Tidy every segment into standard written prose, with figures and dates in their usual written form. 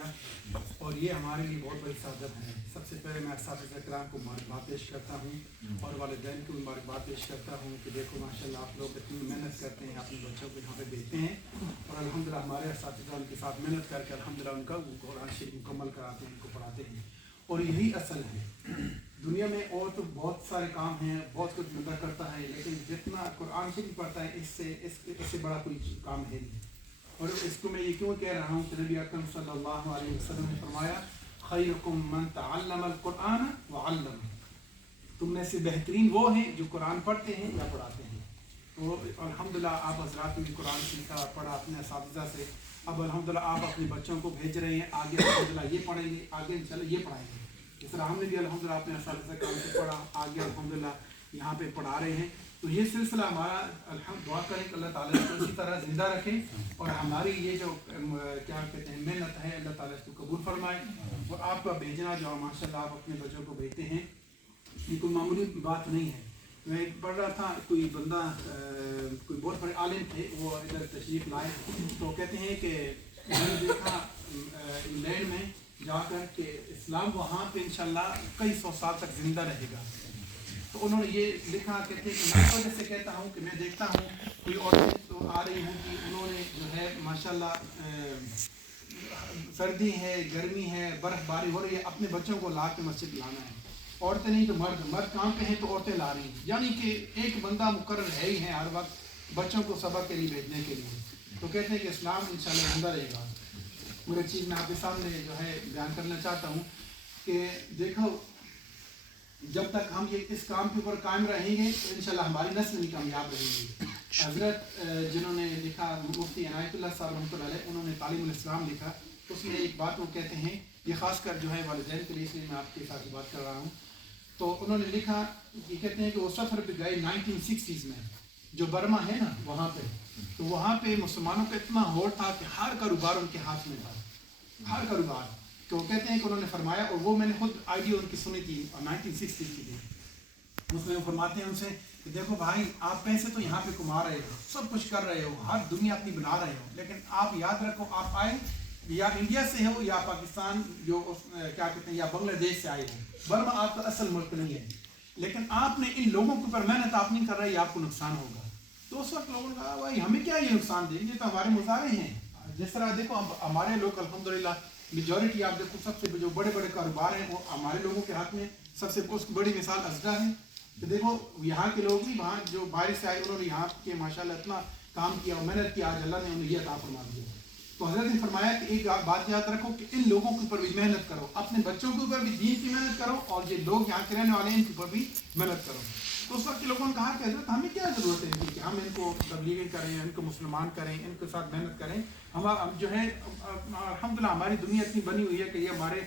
شکریہ، اور یہ ہمارے لیے بہت بڑی سعادت ہے۔ سب سے پہلے میں اساتذہ کرام کو مبارکباد پیش کرتا ہوں اور والدین کو مبارکباد پیش کرتا ہوں کہ دیکھو ماشاءاللہ آپ لوگ اتنی محنت کرتے ہیں، اپنے بچوں کو یہاں پہ بھیجتے ہیں اور الحمدللہ ہمارے اساتذہ ان کے ساتھ محنت کر کے الحمدللہ ان کا قرآن شریف مکمل کراتے ہیں، ان کو پڑھاتے ہیں، اور یہی اصل ہے۔ دنیا میں اور تو بہت سارے کام ہیں، بہت کچھ بندہ کرتا ہے، لیکن جتنا قرآن شریف پڑھتا ہے اس سے بڑا کوئی کام ہے نہیں۔ اور اس کو میں یہ کیوں کہہ رہا ہوں کہ نبی اکرم صلی اللہ علیہ وسلم نے فرمایا خیرکم من تعلم القرآن وعلم، تم میں سے بہترین وہ ہیں جو قرآن پڑھتے ہیں یا پڑھاتے ہیں۔ تو الحمدللہ آپ حضرات نے قرآن سیکھا پڑھا اپنے اساتذہ سے، اب الحمدللہ آپ اپنے بچوں کو بھیج رہے ہیں، آگے الحمدللہ یہ پڑھیں گے، آگے انشاءاللہ یہ پڑھائیں گے۔ اس طرح ہم نے بھی الحمدللہ اپنے اساتذہ کام سے پڑھا، آگے الحمدللہ یہاں پہ پڑھا رہے ہیں۔ تو یہ سلسلہ ہمارا دعا کریں کہ اللہ تعالیٰ اس کو اسی طرح زندہ رکھے اور ہماری یہ جو کیا کہتے ہیں محنت ہے اللہ تعالیٰ اس کو قبول فرمائے، اور آپ کا بھیجنا جو ماشاءاللہ آپ اپنے بچوں کو بھیجتے ہیں یہ کوئی معمولی بات نہیں ہے۔ میں پڑھ رہا تھا کوئی بندہ کوئی بہت بڑے عالم تھے، وہ ادھر تشریف لائے تو کہتے ہیں کہ میں نے دیکھا انگلینڈ میں جا کر کہ اسلام وہاں پہ انشاءاللہ کئی سو سال تک زندہ رہے گا۔ تو انہوں نے یہ لکھا، کہتے ہیں کہ میں اس وجہ سے کہتا ہوں کہ میں دیکھتا ہوں کوئی عورتیں تو آ رہی ہوں کہ انہوں نے جو ہے ماشاءاللہ سردی ہے، گرمی ہے، برف باری ہو رہی ہے، اپنے بچوں کو لا کے مسجد لانا ہے۔ عورتیں نہیں تو مرد کام پہ ہیں تو عورتیں لا رہی ہیں، یعنی کہ ایک بندہ مقرر ہے ہی ہے ہر وقت بچوں کو سبق کے لیے بھیجنے کے لیے۔ تو کہتے ہیں کہ اسلام انشاءاللہ زندہ رہے گا۔ وہ ایک چیز میں آپ کے سامنے جو ہے بیان کرنا چاہتا ہوں کہ دیکھو جب تک ہم یہ اس کام کے اوپر قائم رہیں گے تو انشاءاللہ ہماری نسل بھی کامیاب رہے گی۔ حضرت جنہوں نے لکھا مفتی عنایت اللہ صاحب رحمۃ اللہ علیہ، انہوں نے تعلیم الاسلام لکھا، اس میں ایک بات وہ کہتے ہیں، یہ خاص کر جو ہے والدین کے لیے، اس لیے میں آپ کے ساتھ بات کر رہا ہوں۔ تو انہوں نے لکھا، یہ کہتے ہیں کہ وہ سفر پہ گئے 1960s میں، جو برما ہے نا وہاں پہ، تو وہاں پہ مسلمانوں کا اتنا ہوڑ تھا کہ ہر کاروبار ان کے ہاتھ میں تھا، ہر کاروبار۔ تو وہ کہتے ہیں کہ انہوں نے فرمایا، اور وہ میں نے خود آئیڈیا ان کی سنی تھی 1960 کی تھی، اس میں وہ فرماتے ہیں ان سے کہ دیکھو بھائی آپ پیسے تو یہاں پہ کما رہے ہو، سب کچھ کر رہے ہو، ہر دنیا اپنی بنا رہے ہو، لیکن آپ یاد رکھو آپ آئے یا انڈیا سے ہو یا پاکستان جو کیا کہتے ہیں یا بنگلہ دیش سے آئے ہو، برما آپ کا اصل ملک نہیں ہے، لیکن آپ نے ان لوگوں کے اوپر محنت آپ نہیں کر رہے، یہ آپ کو نقصان ہوگا۔ تو اس وقت لوگوں نے کہا بھائی ہمیں کیا یہ نقصان دیں گے، تو ہمارے مظاہرے ہیں۔ جس طرح دیکھو ہمارے لوگ الحمدللہ میجورٹی آپ دیکھو سب سے جو بڑے بڑے کاروبار ہیں وہ ہمارے لوگوں کے ہاتھ میں، سب سے اس کی بڑی مثال ازرا ہے کہ دیکھو یہاں کے لوگ بھی وہاں جو باہر سے آئے انہوں نے یہاں کے ماشاءاللہ اتنا کام کیا اور محنت کیا، آج اللہ نے انہیں یہ عطا فرما دیا۔ تو حضرت نے فرمایا کہ ایک بات یاد رکھو کہ ان لوگوں کے اوپر بھی محنت کرو، اپنے بچوں کے اوپر بھی دین کی محنت کرو، اور یہ لوگ یہاں کے رہنے والے ہیں ان کے اوپر بھی محنت کرو۔ تو اس وقت کے لوگوں نے کہا کہ حضرت ہمیں کیا ضرورت ہے کہ ہم ان کو تبلیغ کریں، ان کو مسلمان کریں، ان کے ساتھ محنت کریں، ہم جو ہے الحمدللہ ہماری دنیا اتنی بنی ہوئی ہے کہ یہ ہمارے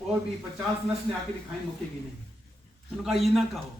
اور بھی 50 نسلیں آ کے دکھائیں مکے گی نہیں۔ انہوں نے کہا یہ نہ کہو،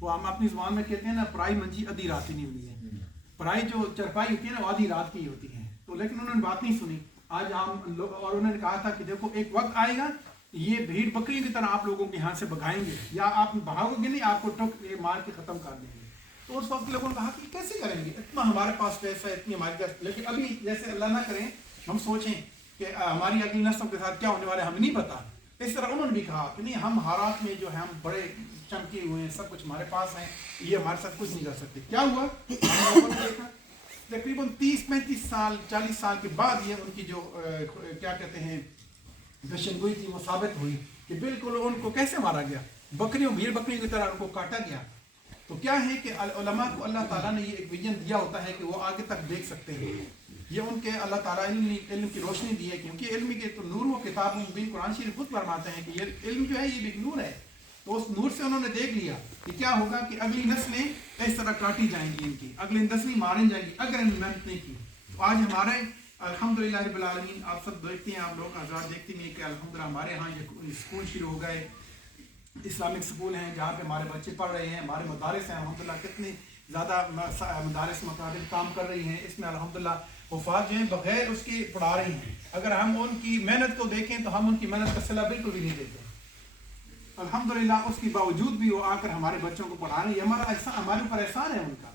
وہ ہم اپنی زبان میں کہتے ہیں نا پرائی منجی ادھی رات ہی نہیں ہوئی ہے، پرائی جو چرپائی ہوتی ہے نا وہ آدھی رات کی ہوتی ہے۔ تو لیکن انہوں نے بات نہیں سنی آج ہم لوگ، اور انہوں نے کہا تھا کہ دیکھو ایک وقت آئے گا یہ بھیڑ بکری کی طرح آپ لوگوں کے یہاں سے بھگائیں گے، یا آپ بھاگو گے نہیں، آپ کو ٹوک مار کے ختم کر دیں گے۔ تو اس وقت لوگوں نے کہا کہ کیسے کریں گے، اتنا ہمارے پاس پیسہ ہے، اتنی ہمارے پاس، لیکن ابھی جیسے اللہ نہ کریں ہم سوچیں کہ ہماری اگلی نسلوں کے ساتھ کیا ہونے والا ہے ہمیں نہیں پتا، اس طرح انہوں نے بھی کہا کہ نہیں ہم حالات میں جو ہے ہم بڑے چمکے ہوئے ہیں، سب کچھ ہمارے پاس ہیں، یہ ہمارے ساتھ کچھ نہیں کر سکتے۔ کیا ہوا، ہم لوگوں نے دیکھا تقریباً 30-35 سال 40 سال کے بعد یہ ان کی جو کیا کہتے ہیں پیشن گوئی تھی وہ ثابت ہوئی کہ بالکل ان کو کیسے مارا گیا، بکریوں بھیڑ بکریوں کی طرح ان کو کاٹا گیا۔ تو کیا ہے کہ علماء کو اللہ تعالیٰ نے یہ ایک ویژن دیا ہوتا ہے کہ وہ آگے تک دیکھ سکتے ہیں، یہ ان کے اللہ تعالیٰ علم کی روشنی دی ہے، کیونکہ علم کے تو نور و کتاب مبین قرآن شریف خود فرماتے ہیں کہ یہ علم جو ہے یہ بھی ایک نور ہے۔ تو اس نور سے انہوں نے دیکھ لیا کہ کیا ہوگا کہ اگلی نسلیں اس طرح کاٹی جائیں گی، ان کی اگلی نسلیں ماریں جائیں گی اگر انہوں نے محنت نہیں کی۔ تو آج ہمارے الحمدللہ رب العالمین آپ سب دیکھتے ہیں، آپ لوگ آزاد دیکھتے ہیں کہ الحمدللہ ہمارے ہاں یہ اسکول شروع ہو گئے، اسلامک اسکول ہیں جہاں پہ ہمارے بچے پڑھ رہے ہیں، ہمارے مدارس ہیں الحمدللہ کتنی زیادہ مدارس مکاتب کام کر رہی ہیں، اس میں الحمدللہ حفاظ جو ہیں بغیر اس کے پڑھا رہی ہیں۔ اگر ہم ان کی محنت کو دیکھیں تو ہم ان کی محنت کا صلہ بالکل بھی نہیں دیتے، الحمدللہ اس کے باوجود بھی وہ آ کر ہمارے بچوں کو پڑھا رہے ہیں، یہ ہمارا احسان، ہمارے اوپر احسان ہے ان کا،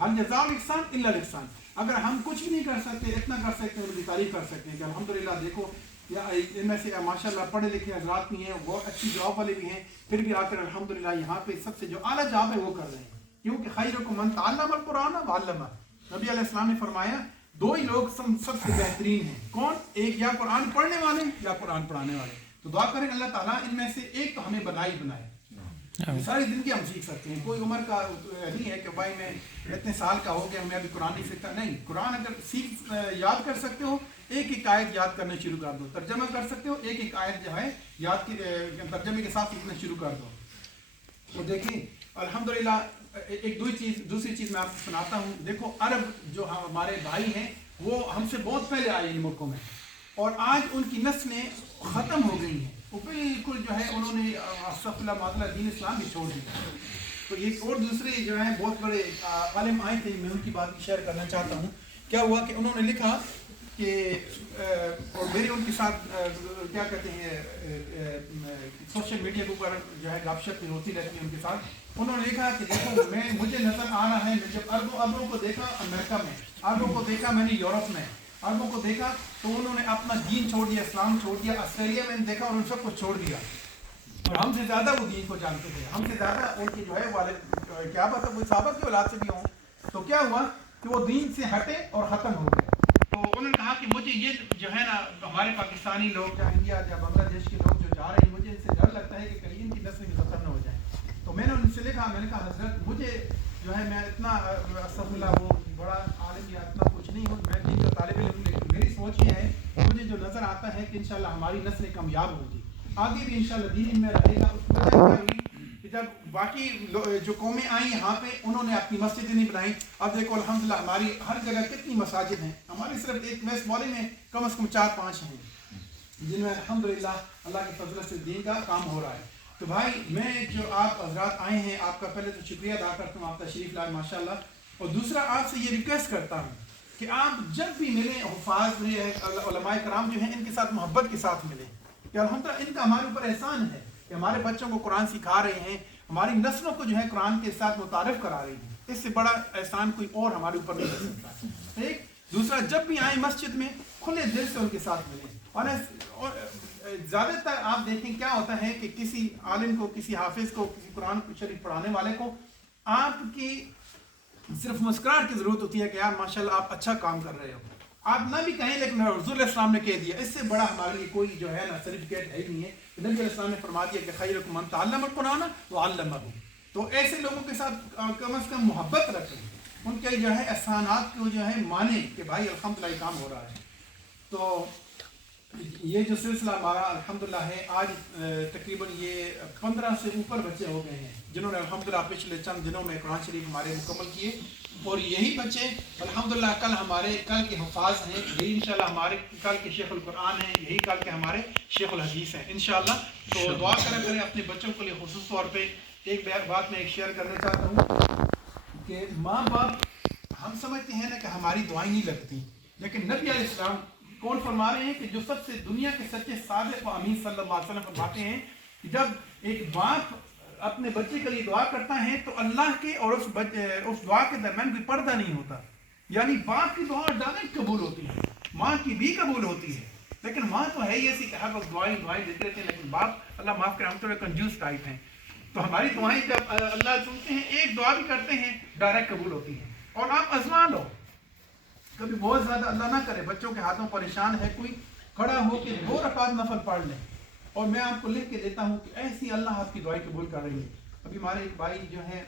ہر جزاء الاحسان الا الاحسان۔ اگر ہم کچھ بھی نہیں کر سکتے اتنا کر سکتے ہیں ان کی تعریف کر سکتے ہیں کہ الحمدللہ دیکھو یا ان میں سے ماشاءاللہ پڑھے لکھے حضرات بھی ہیں، وہ اچھی جاب والے بھی ہیں، پھر بھی آ کر الحمدللہ یہاں پہ سب سے جو اعلیٰ جاب ہے وہ کر رہے ہیں، کیونکہ خیرکم من تعلم القرآن وعلمہ. نبی علیہ السلام نے فرمایا دو ہی لوگ سب سے بہترین ہیں. کون؟ ایک یا قرآن پڑھنے والے یا قرآن پڑھانے والے. تو دعا کریں اللہ تعالیٰ ان میں سے ایک تو ہمیں بنائے. ساری زندگی ہم سیکھ سکتے ہیں، کوئی عمر کا نہیں ہے کہ بھائی میں اتنے سال کا ہو گیا میں ابھی قرآن نہیں سیکھتا. نہیں، قرآن اگر یاد کر سکتے ہو ایک ایک آیت یاد کرنا شروع کر دو. ترجمہ کر سکتے ہو ایک ایک آیت جو ہے یاد کی ترجمے کے ساتھ سیکھنا شروع کر دو. تو دیکھیں الحمدللہ ایک دوسری چیز میں آپ کو سناتا ہوں. دیکھو عرب جو ہمارے بھائی ہیں وہ ہم سے بہت پہلے آئے ان ملکوں میں، اور آج ان کی نسلیں ختم ہو گئی ہیں. وہ بالکل جو ہے انہوں نے استغفر اللہ دین اسلام بھی چھوڑ دیا. تو یہ اور دوسرے جو ہیں بہت بڑے عالم آئے تھے، میں ان کی بات شیئر کرنا چاہتا ہوں. کیا ہوا کہ انہوں نے لکھا کہ اور میری ان کے ساتھ کیا کہتے ہیں سوشل میڈیا کے اوپر جو ہے گپ شپ ہوتی رہتی ہے ان کے ساتھ. انہوں نے لکھا کہ دیکھو مجھے نظر آ رہا ہے جب عربوں کو دیکھا امریکہ میں، عربوں کو دیکھا میں نے یورپ میں، عربوں کو دیکھا تو انہوں نے اپنا دین چھوڑ دیا، اسلام چھوڑ دیا. آسٹریلیا میں دیکھا اور ان سب کو چھوڑ دیا، اور ہم سے زیادہ وہ دین کو جانتے تھے، ہم سے زیادہ ان کے جو ہے والد کیا بات ہے وہ صحابہ کی اولاد سے بھی ہوں. تو کیا ہوا کہ وہ دین سے ہٹے اور ختم ہو گئے. تو انہوں نے کہا کہ مجھے یہ جو ہے نا ہمارے پاکستانی لوگ یا انڈیا یا بنگلہ دیش کے لوگ جو جا رہے ہیں مجھے ان سے ڈر لگتا ہے کہ کہیں ان کی نسل بھی ختم نہ ہو جائے. تو میں نے ان سے لکھا، میں نے کہا حضرت مجھے جو ہے میں اتنا استغفر اللہ وہ بڑا عالم یا اتنا کچھ نہیں ہوں، میں دین کا طالب علم، لیکن میری سوچ یہ ہے مجھے جو نظر آتا ہے کہ انشاءاللہ ہماری نسلیں کامیاب ہوگی، آگے بھی انشاءاللہ دین ان میں رہے گا. اس کی وجہ کیا ہوئی کہ جب باقی جو قومیں آئیں یہاں پہ انہوں نے اپنی مسجدیں نہیں بنائیں. اب دیکھو الحمدللہ ہماری ہر جگہ کتنی مساجد ہیں، ہماری صرف ایک ویسٹ والی میں کم از کم 4-5 ہیں جن میں الحمدللہ اللہ کے فضل سے دین کا کام ہو رہا ہے. تو بھائی میں جو آپ حضرات آئے ہیں آپ کا پہلے تو شکریہ ادا کرتا ہوں، آپ تشریف لائے ماشاءاللہ. اور دوسرا آپ سے یہ ریکویسٹ کرتا ہوں کہ آپ جب بھی ملیں حفاظ میں علماء کرام جو ہیں ان کے ساتھ محبت کے ساتھ ملیں، کہ الحمدللہ ان کا ہمارے اوپر احسان ہے کہ ہمارے بچوں کو قرآن سکھا رہے ہیں، ہماری نسلوں کو جو ہے قرآن کے ساتھ متعارف کرا رہے ہیں. اس سے بڑا احسان کوئی اور ہمارے اوپر نہیں کر سکتا. ایک دوسرا جب بھی آئیں مسجد میں کھلے دل سے ان کے ساتھ ملیں. اور زیادہ تر آپ دیکھیں کیا ہوتا ہے کہ کسی عالم کو، کسی حافظ کو، کسی قرآن شریف پڑھانے والے کو آپ کی صرف مسکراہٹ کی ضرورت ہوتی ہے کہ یار ماشاءاللہ آپ اچھا کام کر رہے ہو. آپ نہ بھی کہیں لیکن حضور علیہ السلام نے کہہ دیا، اس سے بڑا ہمارے لیے کوئی جو ہے نا سرٹیفکیٹ ہے ہی نہیں ہے. نبی علیہ السلام نے فرما دیا کہ خیرکم من تعلم القرآن وعلمہ. تو ایسے لوگوں کے ساتھ کم از کم محبت رکھیں، ان کے جو ہے احسانات کو جو ہے مانیں کہ بھائی الحمدللہ یہ کام ہو رہا ہے. تو یہ جو سلسلہ ہمارا الحمدللہ ہے آج تقریباً یہ 15 سے اوپر بچے ہو گئے ہیں جنہوں نے الحمدللہ پچھلے چند دنوں میں قرآن شریف ہمارے مکمل کیے. اور یہی بچے الحمدللہ کل کے حفاظ ہیں، یہی انشاءاللہ ہمارے کل کے شیخ القرآن ہیں، یہی کل کے ہمارے شیخ الحدیث ہیں انشاءاللہ. تو دعا کریں اپنے بچوں کے لیے. خصوص طور پہ ایک بات میں ایک شیئر کرنا چاہتا ہوں کہ ماں باپ ہم سمجھتے ہیں نا کہ ہماری دعائیں نہیں لگتی، لیکن نبی علیہ السلام کون فرما رہے ہیں کہ جو سب سے دنیا کے سچے صادق و امین صلی اللہ علیہ وسلم فرماتے ہیں کہ جب ایک باپ اپنے بچے کے لیے دعا کرتا ہے تو اللہ کے اور اس دعا کے درمیان کوئی پردہ نہیں ہوتا. یعنی باپ کی دعا ڈائریکٹ قبول ہوتی ہے، ماں کی بھی قبول ہوتی ہے، لیکن ماں تو ہے ہی ایسی کہ ہر وقت دعائیں دیتے رہتے ہیں، لیکن باپ اللہ معاف کرے ہم تو کنجوس ٹائپ ہیں. تو ہماری دعائیں جب اللہ سنتے ہیں ایک دعا بھی کرتے ہیں ڈائریکٹ قبول ہوتی ہیں. اور آپ آزما لو، کبھی بہت زیادہ اللہ نہ کرے بچوں کے ہاتھوں پریشان ہے کوئی، کھڑا ہو کے 2 رکعت نفل پڑھ لیں اور میں آپ کو لکھ کے دیتا ہوں کہ ایسی اللہ آپ کی دعائیں قبول کر رہی ہے. ابھی ہمارے ایک بھائی جو ہیں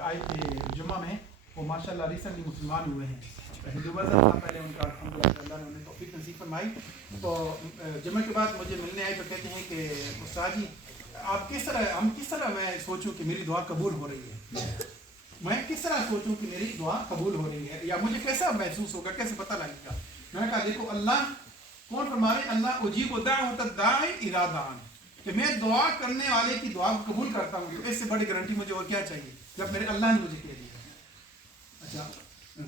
آئے تھے جمعہ میں، وہ ماشاءاللہ ریسنٹلی مسلمان ہوئے ہیں. ہندو مذہب تھا پہلے ان کا، الحمدللہ اللہ نے انہیں توفیق نصیب فرمائی. تو جمعہ کے بعد مجھے ملنے آئے تو کہتے ہیں کہ استاد جی آپ کس طرح میں سوچوں کہ میری دعا قبول ہو رہی ہے، میں کس طرح سوچوں کہ میری دعا قبول ہو رہی ہے، یا مجھے کیسا محسوس ہوگا، کیسے پتہ لگے گا. میں نے کہا دیکھو اللہ کون فرما رہے ہیں، اللہ اجیب دعوت الداعی اذا دعان، کہ میں دعا کرنے والے کی دعا کو قبول کرتا ہوں. اس سے بڑی گارنٹی مجھے اور کیا چاہیے جب میرے اللہ نے مجھے کہہ دیا. اچھا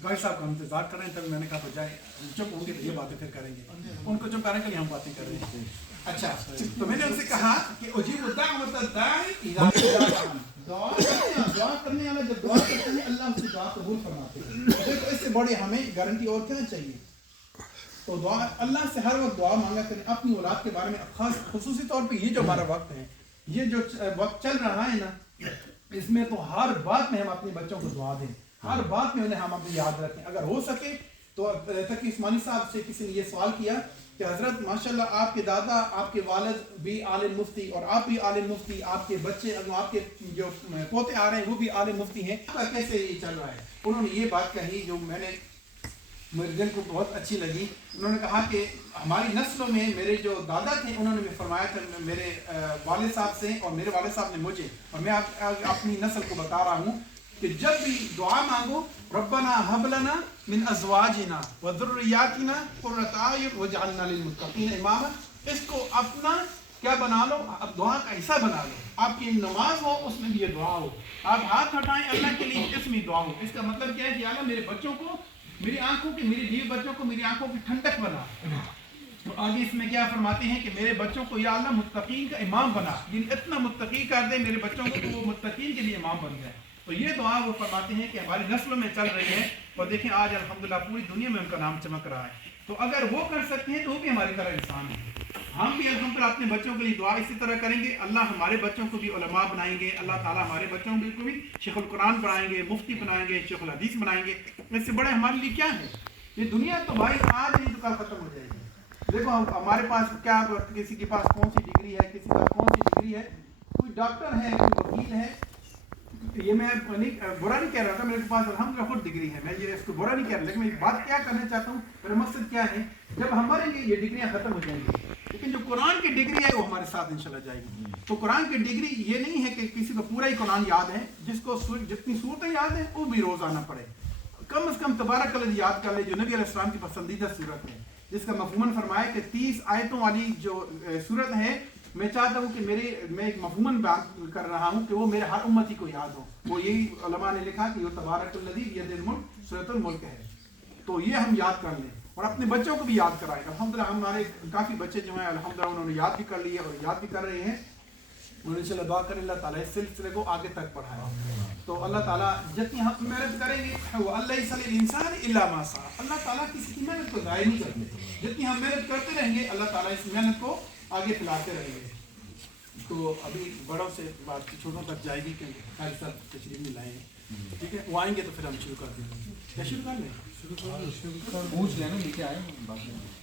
قائد صاحب کا انتظار کر رہے ہیں، تب میں نے کہا تو جائے چپ ہوں گے تو یہ باتیں پھر کریں گے، ان کو چپ کرنے کے لیے ہم باتیں کر رہے ہیں. اچھا تو میں نے ان سے کہا کہ اجیب دعوت الداعی اذا دعان، دعا کرنے والا جب دعا کرتے ہیں اللہ اس کی دعا قبول فرماتے ہیں. دیکھو اس سے بڑی ہمیں گارنٹی اور کیا چاہیے. تو دعا اللہ سے ہر وقت دعا مانگا کریں اپنی اولاد کے بارے میں، خاص خصوصی طور پہ یہ جو ہمارا وقت ہے، یہ جو وقت چل رہا ہے نا، اس میں تو ہر بات میں ہم اپنے بچوں کو دعا دیں، ہر بات میں انہیں ہم اپنی یاد رکھیں. اگر ہو سکے تو تقی عثمانی صاحب سے کسی نے یہ سوال کیا کہ حضرت ماشاءاللہ آپ کے دادا، آپ کے والد بھی عالم مفتی اور آپ بھی عالم مفتی، آپ کے بچے، آپ کے جو پوتے آ رہے ہیں وہ بھی عالم مفتی ہیں، کیسے یہ چل رہا ہے؟ انہوں نے یہ بات کہی جو میں نے میرے دل کو بہت اچھی لگی. انہوں نے کہا کہ ہماری نسلوں میں میرے جو دادا تھے انہوں نے بھی فرمایا تھا میرے والد صاحب سے، اور میرے والد صاحب نے مجھے، اور میں اپنی نسل کو بتا رہا ہوں کہ جب بھی دعا مانگو ربنا هب لنا من ازواجنا وذرياتنا قرۃ اعین واجعلنا للمتقین اماما، اس کو اپنا کیا بنا لو، اب دعا کا حصہ بنا لو. آپ کی نماز ہو اس میں بھی یہ دعا ہو، آپ ہاتھ ہٹائیں اللہ کے لیے اس میں دعا ہو. اس کا مطلب کیا ہے کہ اللہ میرے بچوں کو، میری آنکھوں کی، میری بیوی بچوں کو میری آنکھوں کی ٹھنڈک بنا. تو آگے اس میں کیا فرماتے ہیں کہ میرے بچوں کو یا اللہ متقین کا امام بنا، جن اتنا متقی کر دے میرے بچوں کو کہ وہ متقین کے لیے امام بن جائے. تو یہ دعا وہ فرماتے ہیں کہ ہماری نسلوں میں چل رہی ہے، اور دیکھیں آج الحمدللہ پوری دنیا میں ان کا نام چمک رہا ہے. تو اگر وہ کر سکتے ہیں تو وہ بھی ہماری طرح انسان ہیں. ہم بھی الحمدللہ اپنے بچوں کے لیے دعا اسی طرح کریں گے، اللہ ہمارے بچوں کو بھی علماء بنائیں گے، اللہ تعالیٰ ہمارے بچوں کو بھی شیخ القرآن بنائیں گے، مفتی بنائیں گے، شیخ الحدیث بنائیں گے. اس سے بڑے ہمارے لیے کیا ہے؟ یہ دنیا تو بھائی آج نہیں تو کل ختم ہو جائے گی. دیکھو ہمارے پاس کیا، کسی کے پاس کون سی ڈگری ہے، کسی کا کون سی ڈگری ہے، کوئی ڈاکٹر ہے، کوئی وکیل ہے. یہ میں برا نہیں کہہ رہا تھا، میرے پاس الحمدللہ خود ڈگری ہے، میں یہ اس کو برا نہیں کہہ رہا، لیکن میں بات کیا کرنا چاہتا ہوں، میرا مقصد کیا ہے، جب ہمارے لیے یہ ڈگریاں ختم ہو جائیں گی، لیکن جو قرآن کی ڈگری ہے وہ ہمارے ساتھ انشاءاللہ جائے گی. تو قرآن کی ڈگری یہ نہیں ہے کہ کسی کو پورا ہی قرآن یاد ہے، جس کو جتنی صورتیں یاد ہیں وہ بھی روز آنا پڑے. کم از کم تبارک الذی یاد کر لے جو نبی علیہ السلام کی پسندیدہ صورت ہے، جس کا مفہوماً فرمایا کہ 30 آیتوں والی جو صورت ہے، میں چاہتا ہوں کہ میں ایک مفہوماً بیان کر رہا ہوں کہ وہ میرے ہر امتی کو یاد ہو. وہ یہی علماء نے لکھا کہ یہ تبارک الذی بیدہ الملک سورۃ الملک ہے. تو یہ ہم یاد کر لیں اور اپنے بچوں کو بھی یاد کرائیں. الحمدللہ ہمارے کافی بچے جو ہیں الحمدللہ انہوں نے یاد بھی کر لیے اور یاد بھی کر رہے ہیں. انہوں نے دعا کریں اللہ تعالیٰ اس سلسلے کو آگے تک بڑھائے. تو اللہ تعالیٰ جتنی ہم محنت کریں گے وَأَلَّيْسَ لِلْإِنسَانِ إِلَّا مَا سَعَىٰ، اللہ تعالیٰ کسی کی محنت کو ضائع نہیں کرتے. جتنی ہم محنت کرتے رہیں گے اللہ تعالیٰ اس محنت کو آگے پھیلاتے رہیں گے. تو ابھی بڑوں سے بات چھوٹوں تک جائے گی کہ خالد صاحب تشریف نہیں لائیں گے، ٹھیک ہے، وہ آئیں گے تو پھر ہم شروع کر دیں گے. کیا شروع کر لیں؟ شروع کر پوچھ لینا لے کے آئے.